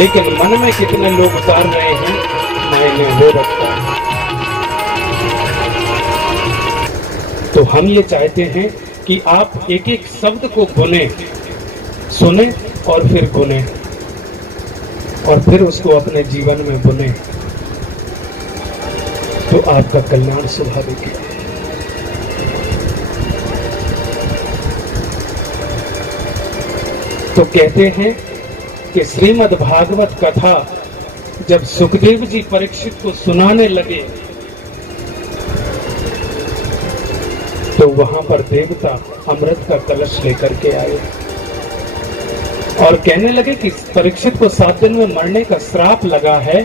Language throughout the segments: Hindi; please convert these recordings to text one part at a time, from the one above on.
लेकिन मन में कितने लोग उतार रहे हैं, मायने वो रखता है। तो हम ये चाहते हैं कि आप एक एक शब्द को गुने, सुने और फिर गुने और फिर उसको अपने जीवन में बुने, तो आपका कल्याण स्वाभाविक है। तो कहते हैं कि श्रीमद् भागवत कथा जब सुखदेव जी परीक्षित को सुनाने लगे तो वहां पर देवता अमृत का कलश लेकर के आए और कहने लगे कि परीक्षित को 7 दिन में मरने का श्राप लगा है,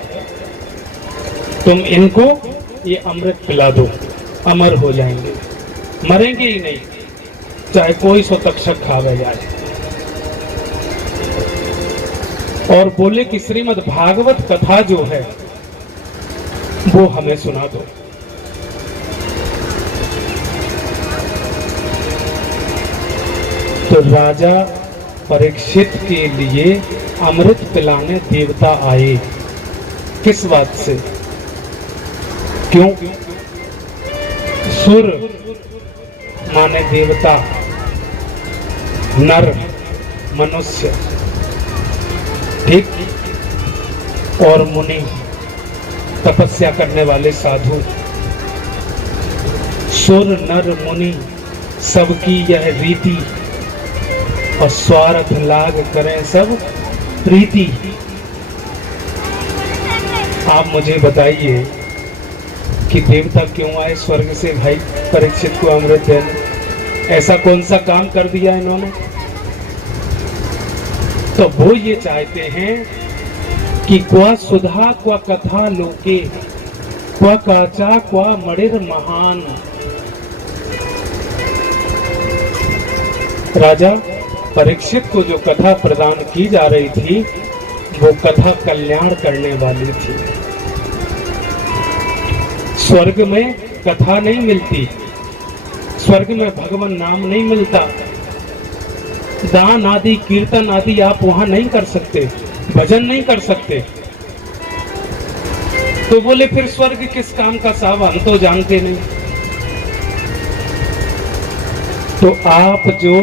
तुम इनको ये अमृत पिला दो, अमर हो जाएंगे, मरेंगे ही नहीं, चाहे कोई 100 तक्षक खावे जाए। और बोले कि श्रीमद् भागवत कथा जो है वो हमें सुना दो। तो राजा परीक्षित के लिए अमृत पिलाने देवता आए। किस बात से? क्यों? सुर माने देवता, नर मनुष्य, ठीक, और मुनि तपस्या करने वाले साधु। सुर नर मुनि सबकी यह रीति, और स्वार्थ लाग करें सब प्रीति। आप मुझे बताइए कि देवता क्यों आए स्वर्ग से भाई परीक्षित को अमृत देने? ऐसा कौन सा काम कर दिया इन्होंने? तो वो ये चाहते हैं कि क्वा सुधा क्वा कथा लोके क्वा काचा क्वा मणिर महान। राजा परीक्षित को जो कथा प्रदान की जा रही थी वो कथा कल्याण करने वाली थी। स्वर्ग में कथा नहीं मिलती, स्वर्ग में भगवान नाम नहीं मिलता, दान आदि कीर्तन आदि आप वहां नहीं कर सकते, भजन नहीं कर सकते। तो बोले फिर स्वर्ग किस काम का साहब, हम तो जानते नहीं। तो आप जो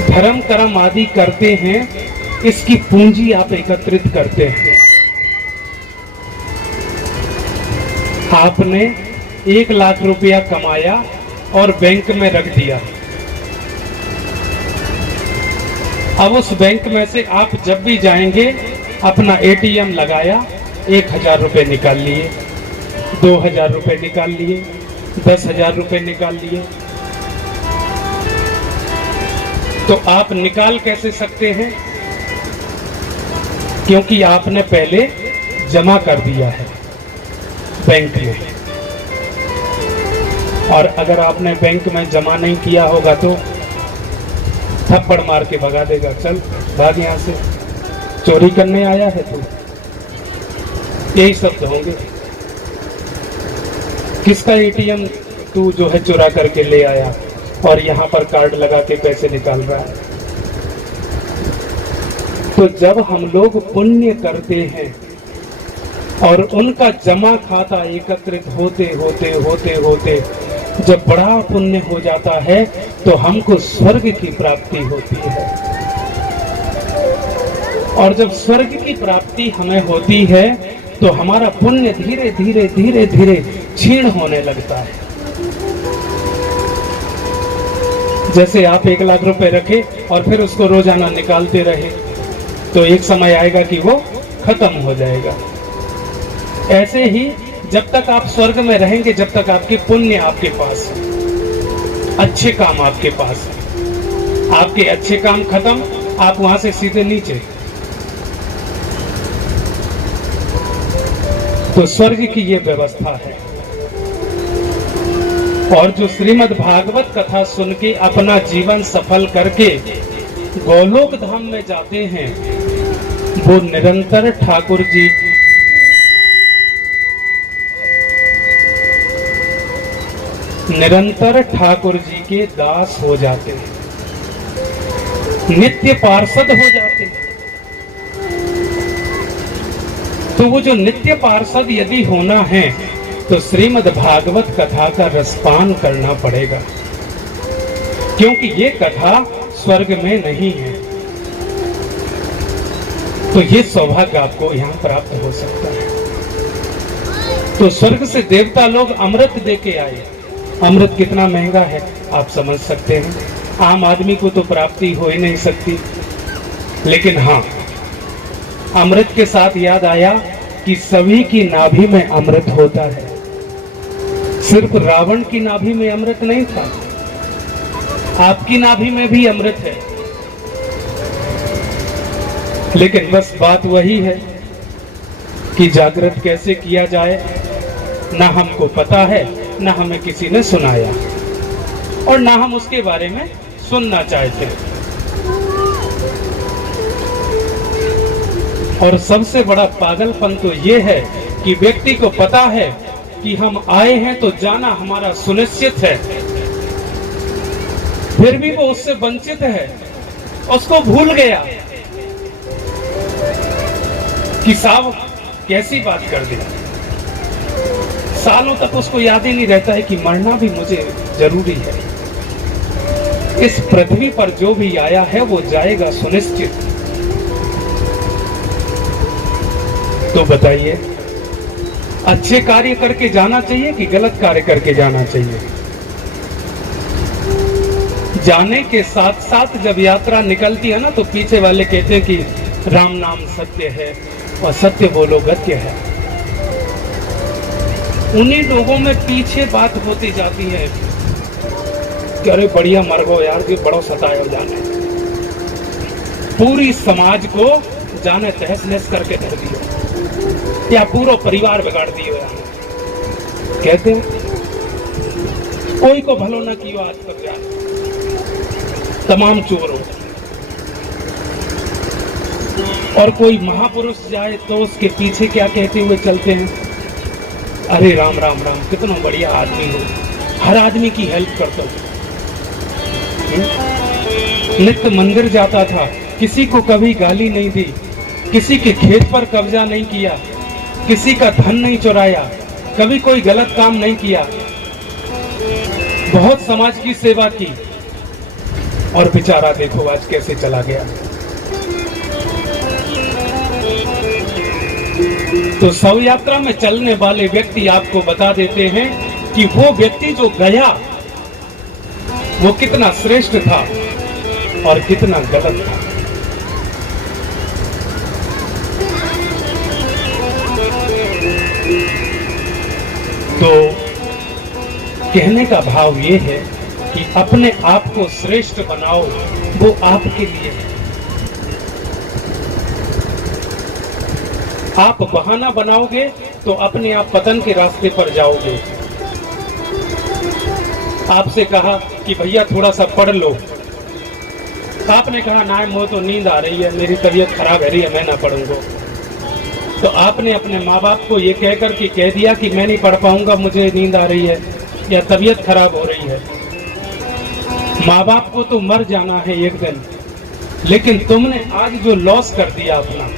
धर्म कर्म आदि करते हैं इसकी पूंजी आप एकत्रित करते हैं। आपने 1 लाख रुपया कमाया और बैंक में रख दिया। अब उस बैंक में से आप जब भी जाएंगे अपना एटीएम लगाया, 1000 रुपए निकाल लिए, 2000 रुपए निकाल लिए, 10,000 रुपए निकाल लिए। तो आप निकाल कैसे सकते हैं? क्योंकि आपने पहले जमा कर दिया है बैंक में, और अगर आपने बैंक में जमा नहीं किया होगा तो थप्पड़ मार के भगा देगा, चल भाग यहां से, चोरी करने आया है तू। यही शब्द होंगे। किसका एटीएम तू जो है चुरा करके ले आया और यहाँ पर कार्ड लगा के पैसे निकाल रहा है? तो जब हम लोग पुण्य करते हैं और उनका जमा खाता एकत्रित होते होते होते होते जब बड़ा पुण्य हो जाता है तो हमको स्वर्ग की प्राप्ति होती है। और जब स्वर्ग की प्राप्ति हमें होती है तो हमारा पुण्य धीरे धीरे धीरे धीरे क्षीण होने लगता है। जैसे आप 1 लाख रुपए रखे और फिर उसको रोजाना निकालते रहे तो एक समय आएगा कि वो खत्म हो जाएगा। ऐसे ही जब तक आप स्वर्ग में रहेंगे, जब तक आपके पुण्य आपके पास है, अच्छे काम आपके पास है, आपके अच्छे काम खत्म, आप वहां से सीधे नीचे। तो स्वर्ग की ये व्यवस्था है। और जो श्रीमद् भागवत कथा सुन के अपना जीवन सफल करके गोलोक धाम में जाते हैं वो निरंतर ठाकुर जी के दास हो जाते हैं, नित्य पार्षद हो जाते हैं। तो वो जो नित्य पार्षद यदि होना है तो श्रीमद् भागवत कथा का रसपान करना पड़ेगा, क्योंकि ये कथा स्वर्ग में नहीं है। तो ये सौभाग्य आपको यहाँ प्राप्त हो सकता है। तो स्वर्ग से देवता लोग अमृत देके आए। अमृत कितना महंगा है आप समझ सकते हैं। आम आदमी को तो प्राप्ति हो ही नहीं सकती। लेकिन हाँ, अमृत के साथ याद आया कि सभी की नाभि में अमृत होता है। सिर्फ रावण की नाभि में अमृत नहीं था, आपकी नाभि में भी अमृत है। लेकिन बस बात वही है कि जागृत कैसे किया जाए, ना हमको पता है, ना हमें किसी ने सुनाया, और ना हम उसके बारे में सुनना चाहते। और सबसे बड़ा पागलपन तो ये है कि व्यक्ति को पता है कि हम आए हैं तो जाना हमारा सुनिश्चित है, फिर भी वो उससे वंचित है, उसको भूल गया कि साहब कैसी बात कर दी। सालों तक उसको याद ही नहीं रहता है कि मरना भी मुझे जरूरी है। इस पृथ्वी पर जो भी आया है वो जाएगा सुनिश्चित। तो बताइए, अच्छे कार्य करके जाना चाहिए कि गलत कार्य करके जाना चाहिए? जाने के साथ साथ जब यात्रा निकलती है ना, तो पीछे वाले कहते हैं कि राम नाम सत्य है और सत्य बोलो गत्य है। उन्हीं लोगों में पीछे बात होती जाती है कि अरे बढ़िया मर गो यार, जी बड़ो सताए हो जाने, पूरी समाज को जाने तहस नहस करके धर दिया या पूरा परिवार बिगाड़ दियो यार। कहते हैं कोई को भलो न कियो आज तक यार, तमाम चोर हो। और कोई महापुरुष जाए तो उसके पीछे क्या कहते हुए चलते हैं, अरे राम राम राम, कितना बढ़िया आदमी हो, हर आदमी की हेल्प करता हो। नित्य मंदिर जाता था, किसी को कभी गाली नहीं दी, किसी के खेत पर कब्जा नहीं किया, किसी का धन नहीं चुराया, कभी कोई गलत काम नहीं किया, बहुत समाज की सेवा की, और बेचारा देखो आज कैसे चला गया। तो शव यात्रा में चलने वाले व्यक्ति आपको बता देते हैं कि वो व्यक्ति जो गया वो कितना श्रेष्ठ था और कितना गलत था। तो कहने का भाव ये है कि अपने आप को श्रेष्ठ बनाओ, वो आपके लिए है। आप बहाना बनाओगे तो अपने आप पतन के रास्ते पर जाओगे। आपसे कहा कि भैया थोड़ा सा पढ़ लो, आपने कहा ना मुझे तो नींद आ रही है, मेरी तबीयत खराब है रही है, मैं ना पढ़ूंगा। तो आपने अपने माँ बाप को ये कहकर कि कह दिया कि मैं नहीं पढ़ पाऊंगा, मुझे नींद आ रही है या तबीयत खराब हो रही है। माँ बाप को तो मर जाना है एक दिन, लेकिन तुमने आज जो लॉस कर दिया अपना,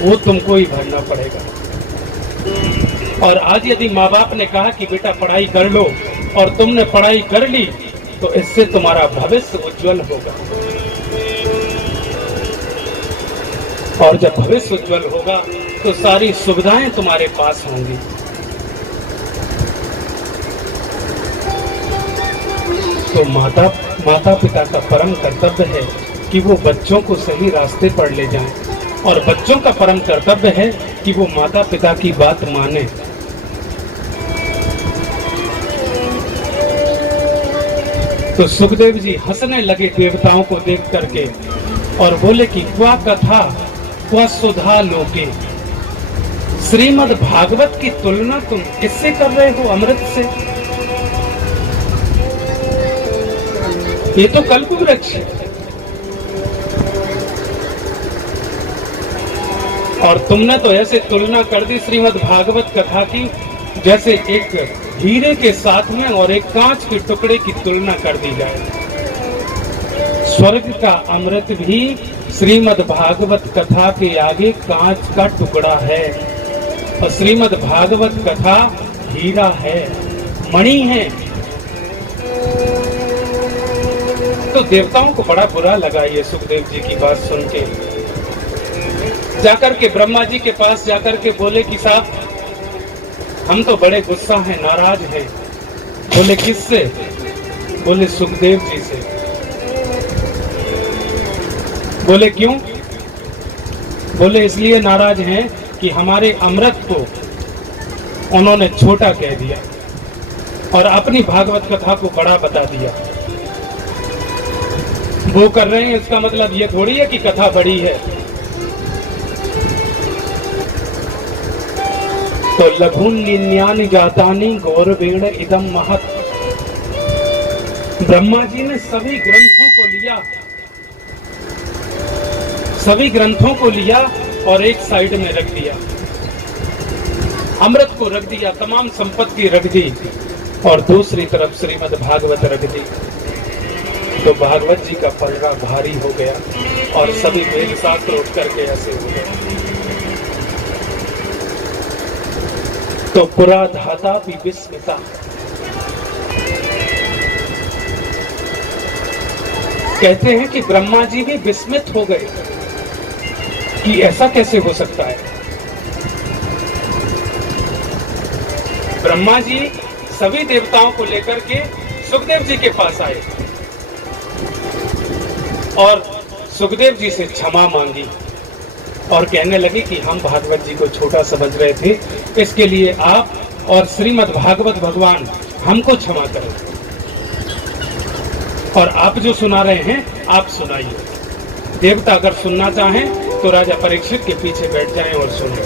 वो तुमको ही भरना पड़ेगा। और आज यदि माँ बाप ने कहा कि बेटा पढ़ाई कर लो और तुमने पढ़ाई कर ली, तो इससे तुम्हारा भविष्य उज्जवल होगा। और जब भविष्य उज्जवल होगा तो सारी सुविधाएं तुम्हारे पास होंगी। तो माता पिता का परम कर्तव्य है कि वो बच्चों को सही रास्ते पर ले जाएं, और बच्चों का परम कर्तव्य है कि वो माता पिता की बात माने। तो सुखदेव जी हंसने लगे देवताओं को देख करके और बोले कि क्वा कथा क्वा सुधा लोके। श्रीमद् भागवत की तुलना तुम किससे कर रहे हो? अमृत से। ये तो कल्पवृक्ष है। और तुमने तो ऐसे तुलना कर दी श्रीमद् भागवत कथा की, जैसे एक हीरे के साथ में और एक कांच के टुकड़े की तुलना कर दी जाए। स्वर्ग का अमृत भी श्रीमद् भागवत कथा के आगे कांच का टुकड़ा है, और श्रीमद् भागवत कथा हीरा है, मणि है। तो देवताओं को बड़ा बुरा लगा ये सुखदेव जी की बात सुन के। जाकर के ब्रह्मा जी के पास जाकर के बोले कि साहब हम तो बड़े गुस्सा हैं, नाराज हैं। बोले किससे? बोले सुखदेव जी से। बोले क्यों? बोले इसलिए नाराज हैं कि हमारे अमृत को उन्होंने छोटा कह दिया और अपनी भागवत कथा को बड़ा बता दिया। वो कर रहे हैं, इसका मतलब ये थोड़ी है कि कथा बड़ी है। तो लघुन निन्यानि जातानि गौरवेण इदम महत्। ब्रह्मा जी ने सभी ग्रंथों को लिया और एक साइड में रख दिया, अमृत को रख दिया, तमाम संपत्ति रख दी, और दूसरी तरफ श्रीमद् भागवत रख दी। तो भागवत जी का पलड़ा भारी हो गया और सभी वेद शास्त्र उठ करके ऐसे हो गए। तो पुरा धाता भी विस्मिता। कहते हैं कि ब्रह्मा जी भी विस्मित हो गए कि ऐसा कैसे हो सकता है। ब्रह्मा जी सभी देवताओं को लेकर के सुखदेव जी के पास आए और सुखदेव जी से क्षमा मांगी और कहने लगे कि हम भागवत जी को छोटा समझ रहे थे, इसके लिए आप और श्रीमद् भागवत भगवान हमको क्षमा करें, और आप जो सुना रहे हैं आप सुनाइए। देवता अगर सुनना चाहें तो राजा परीक्षित के पीछे बैठ जाएं और सुने।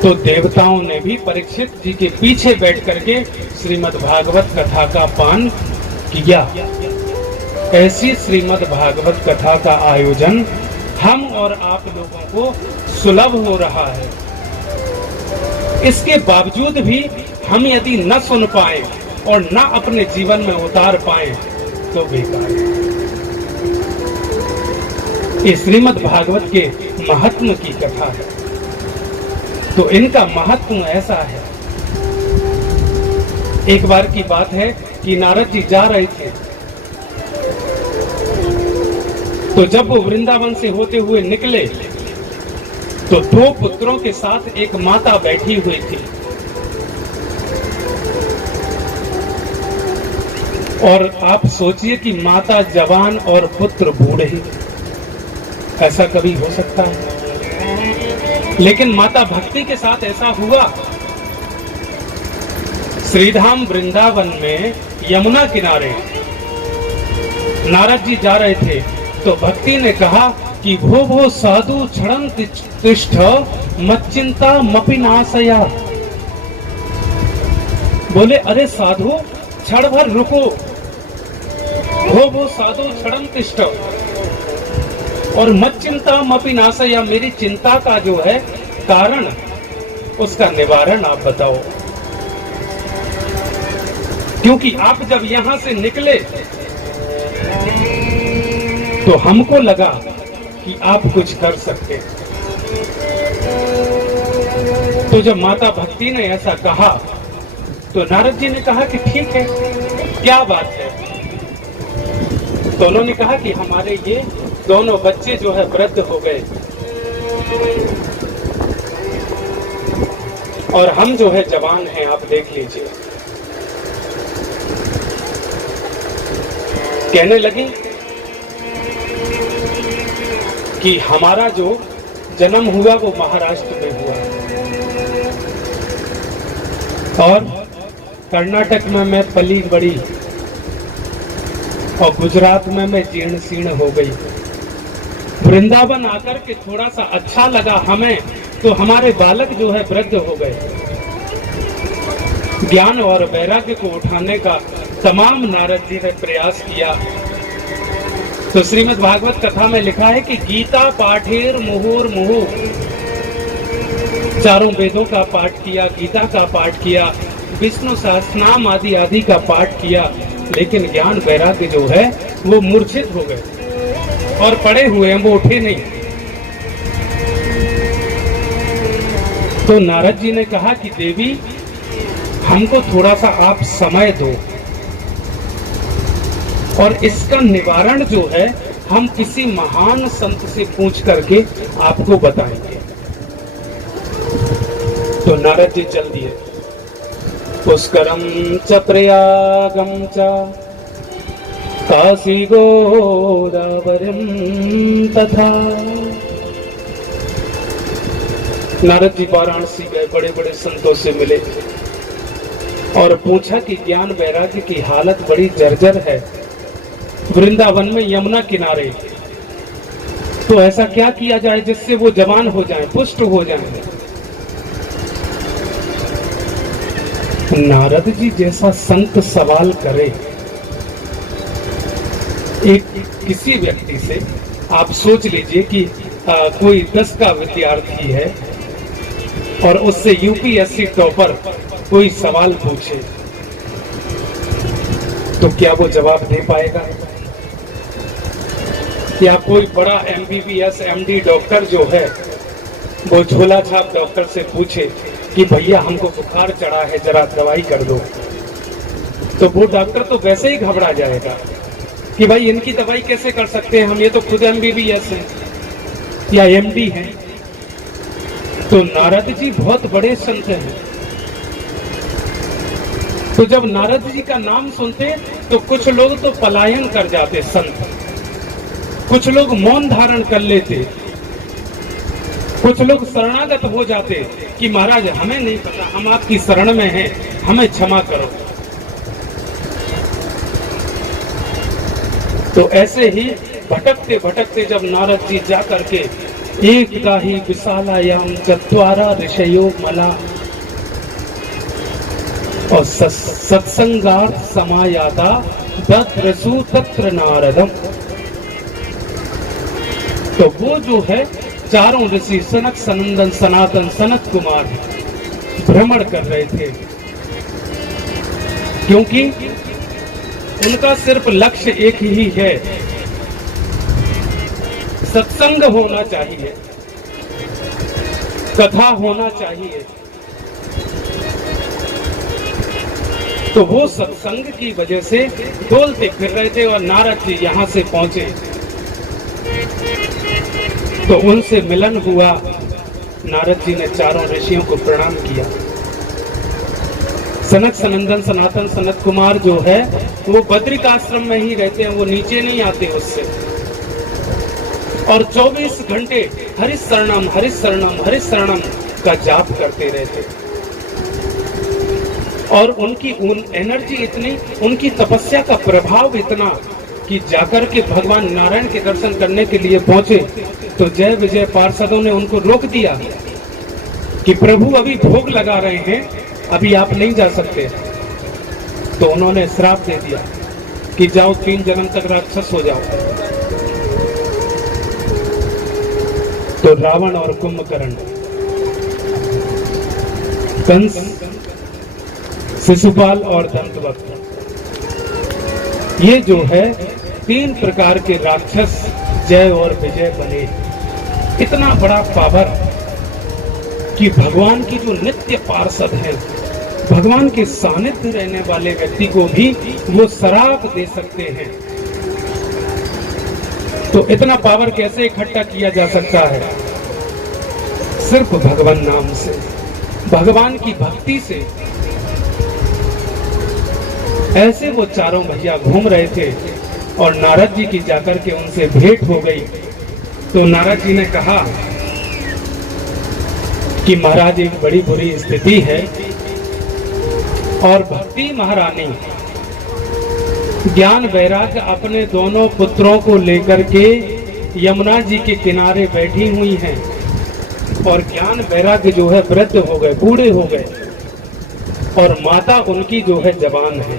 तो देवताओं ने भी परीक्षित जी के पीछे बैठ करके श्रीमद् भागवत कथा का पान किया। ऐसी श्रीमद् भागवत कथा का आयोजन हम और आप लोगों को सुलभ हो रहा है। इसके बावजूद भी हम यदि न सुन पाए और न अपने जीवन में उतार पाए तो बेकार है। ये श्रीमद् भागवत के महात्म की कथा है। तो इनका महत्व ऐसा है। एक बार की बात है कि नारद जी जा रहे थे, तो जब वो वृंदावन से होते हुए निकले तो दो पुत्रों के साथ एक माता बैठी हुई थी, और आप सोचिए कि माता जवान और पुत्र बूढ़े, ऐसा कभी हो सकता है? लेकिन माता भक्ति के साथ ऐसा हुआ। श्रीधाम वृंदावन में यमुना किनारे नारद जी जा रहे थे, तो भक्ति ने कहा कि भो साधु क्षणं तिष्ठ मच्चिंता मपि नाशया। बोले अरे साधु क्षण भर रुको, भो साधु क्षणं तिष्ठ, और मच्चिंता मपि नाशया, मेरी चिंता का जो है कारण, उसका निवारण आप बताओ। क्योंकि आप जब यहां से निकले तो हमको लगा कि आप कुछ कर सकते। तो जब माता भक्ति ने ऐसा कहा तो नारद जी ने कहा कि ठीक है, क्या बात है। तो उन्होंने कहा कि हमारे ये दोनों बच्चे जो है वृद्ध हो गए और हम जो है जवान हैं, आप देख लीजिए। कहने लगी कि हमारा जो जन्म हुआ वो महाराष्ट्र में हुआ और कर्नाटक में मैं पली बड़ी और गुजरात में मैं जीर्ण शीर्ण हो गई। वृंदावन आकर के थोड़ा सा अच्छा लगा हमें, तो हमारे बालक जो है वृद्ध हो गए। ज्ञान और वैराग्य को उठाने का तमाम नारद जी ने प्रयास किया। तो श्रीमद् भागवत कथा में लिखा है कि गीता पाठेर मुहुर मुहु, चारों वेदों का पाठ किया, गीता का पाठ किया, विष्णु सहस्रनाम आदि आदि का पाठ किया, लेकिन ज्ञान वैराग्य जो है वो मूर्छित हो गए और पड़े हुए हैं, वो उठे नहीं। तो नारद जी ने कहा कि देवी, हमको थोड़ा सा आप समय दो और इसका निवारण जो है हम किसी महान संत से पूछ करके आपको बताएंगे। तो नारद जी चल दिए। पुष्करम च प्रयागम च काशी गोदावरीम तथा। नारद जी वाराणसी गए, बड़े बड़े संतों से मिले और पूछा कि ज्ञान वैराग्य की हालत बड़ी जर्जर है वृंदावन में यमुना किनारे, तो ऐसा क्या किया जाए जिससे वो जवान हो जाए, पुष्ट हो जाए। नारद जी जैसा संत सवाल करे एक किसी व्यक्ति से, आप सोच लीजिए कि कोई 10 का विद्यार्थी है और उससे यूपीएससी टॉपर कोई सवाल पूछे तो क्या वो जवाब दे पाएगा? या कोई बड़ा एमबीबीएस एमडी डॉक्टर जो है वो झोला छाप डॉक्टर से पूछे कि भैया हमको बुखार चढ़ा है, जरा दवाई कर दो, तो वो डॉक्टर तो वैसे ही घबरा जाएगा कि भाई इनकी दवाई कैसे कर सकते हैं हम, ये तो खुद एमबीबीएस हैं या एमडी हैं। तो नारद जी बहुत बड़े संत हैं। तो जब नारद जी का नाम सुनते तो कुछ लोग तो पलायन कर जाते संत, कुछ लोग मौन धारण कर लेते, कुछ लोग शरणागत हो जाते कि महाराज हमें नहीं पता, हम आपकी शरण में हैं, हमें क्षमा करो। तो ऐसे ही भटकते भटकते जब नारद जी जा करके एकदा ही विशालायाम चत्वारा ऋषयो मला और सत्संगार्थ समायाता दद्रसु तत्र नारदम। तो वो जो है चारों ऋषि सनक सनंदन सनातन सनत कुमार भ्रमण कर रहे थे, क्योंकि उनका सिर्फ लक्ष्य एक ही है, सत्संग होना चाहिए, कथा होना चाहिए। तो वो सत्संग की वजह से डोलते फिर रहे थे और नारद जी यहां से पहुंचे तो उनसे मिलन हुआ। नारद जी ने चारों ऋषियों को प्रणाम किया। सनक सनंदन सनातन सनत कुमार जो है वो बद्रिक आश्रम में ही रहते हैं, वो नीचे नहीं आते उससे, और 24 घंटे हरिश शरणम हरिश शरणम हरिश शरणम का जाप करते रहते। और उनकी एनर्जी इतनी, उनकी तपस्या का प्रभाव इतना कि जाकर के भगवान नारायण के दर्शन करने के लिए पहुंचे तो जय विजय पार्षदों ने उनको रोक दिया कि प्रभु अभी भोग लगा रहे हैं, अभी आप नहीं जा सकते। तो उन्होंने श्राप दे दिया कि जाओ 3 जन्म तक राक्षस हो जाओ। तो रावण और कुंभकर्ण, कंस, शिशुपाल और दंतवक्र, ये जो है 3 प्रकार के राक्षस जय और विजय बने। इतना बड़ा पावर कि भगवान की जो नित्य पार्षद है, भगवान के सानिध्य रहने वाले व्यक्ति को भी वो श्राप दे सकते हैं। तो इतना पावर कैसे इकट्ठा किया जा सकता है? सिर्फ भगवान नाम से, भगवान की भक्ति से। ऐसे वो चारों भैया घूम रहे थे और नारद जी की जाकर के उनसे भेंट हो गई। तो नारद जी ने कहा कि महाराज एक बड़ी बुरी स्थिति है और भक्ति महारानी ज्ञान वैराग्य अपने दोनों पुत्रों को लेकर के यमुना जी के किनारे बैठी हुई हैं और ज्ञान वैराग्य जो है वृद्ध हो गए, बूढ़े हो गए, और माता उनकी जो है जवान है।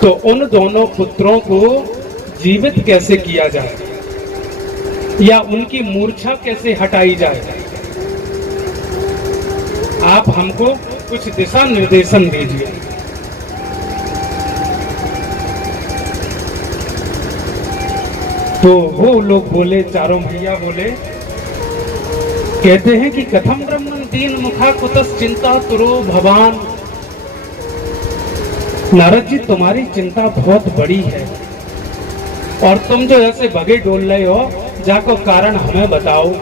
तो उन दोनों पुत्रों को जीवित कैसे किया जाए या उनकी मूर्छा कैसे हटाई जाए, आप हमको कुछ दिशा निर्देशन दीजिए। तो वो लोग बोले, चारों भैया बोले, कहते हैं कि कथम ब्रह्मन तीन मुखा कुतस चिंता तुरो भवान। नारद जी, तुम्हारी चिंता बहुत बड़ी है और तुम जो ऐसे भगे डोल रहे हो, जाको कारण हमें बताओ।